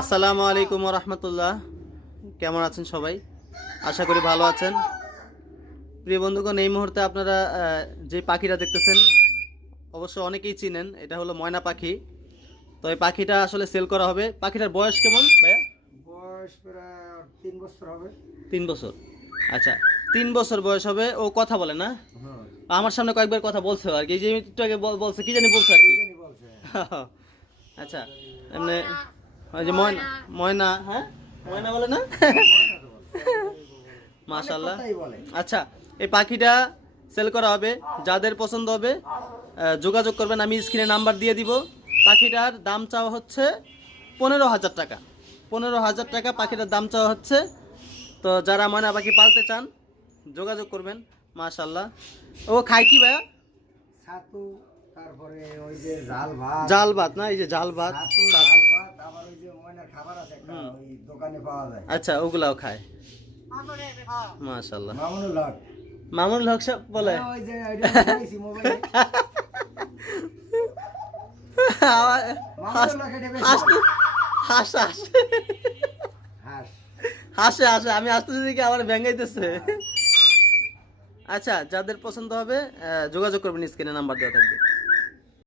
আসসালামু আলাইকুম ওয়া রাহমাতুল্লাহ। কেমন আছেন সবাই? আশা করি ভালো আছেন। প্রিয় বন্ধুগণ, এই মুহূর্তে আপনারা যে পাখিটা দেখতেছেন অবশ্য অনেকেই চিনেন, এটা হলো ময়না পাখি। তো এই পাখিটা আসলে সেল করা হবে। পাখিটার বয়স কেমন ভাইয়া? বয়স প্রায় 3 বছর হবে। 3 বছর। আচ্ছা, 3 বছর বয়স হবে। ও কথা বলে না? হ্যাঁ, আমার সামনে কয়েকবার কথা বলছে আর কি, এই যে একটু আগে বলছে কি জানি বলছে আর কি কি। জানি বলছে। আচ্ছা, এমনি ওই যে ময়না ময়না হ্যাঁ ময়না বলে না? ময়না তো বলে। মাশাআল্লাহ। অনেক কথাই বলে। আচ্ছা, এই পাখিটা সেল করা হবে। যাদের পছন্দ হবে যোগাযোগ করবেন, আমি স্ক্রিনে নাম্বার দিয়ে দিব। পাখিটার দাম চাওয়া হচ্ছে 15,000 টাকা। 15,000 টাকা পাখিটার দাম চাওয়া হচ্ছে। তো যারা ময়না পাখি পালতে চান যোগাযোগ করবেন। মাশাআল্লাহ। ও খায় কি ভাইয়া? ছাতু, তারপরে ওই যে জাল ভাত। জাল ভাত না? এই যে জাল ভাত। ছাতু, জাল ভাত, আবার ওই যে ময়নার খাবার আছে একটা, ওই দোকানে পাওয়া যায়। আচ্ছা, ওগুলাও খায়। মাশাআল্লাহ। মামুনুল হক। মামুনুল হক সাহেব বলে? হ্যাঁ, ওই যে ওইটা দেখেছি মোবাইলে। মামুনুল হক এটা বেশি বলে। হাসে হাসে হাঁস। হাসে হাসে আমি আসতেছি দেখি আমার ভেঙ্গাইতেছে। আচ্ছা, যাদের পছন্দ হবে যোগাযোগ করবেন, স্ক্রিনে নাম্বার দেওয়া থাকবে।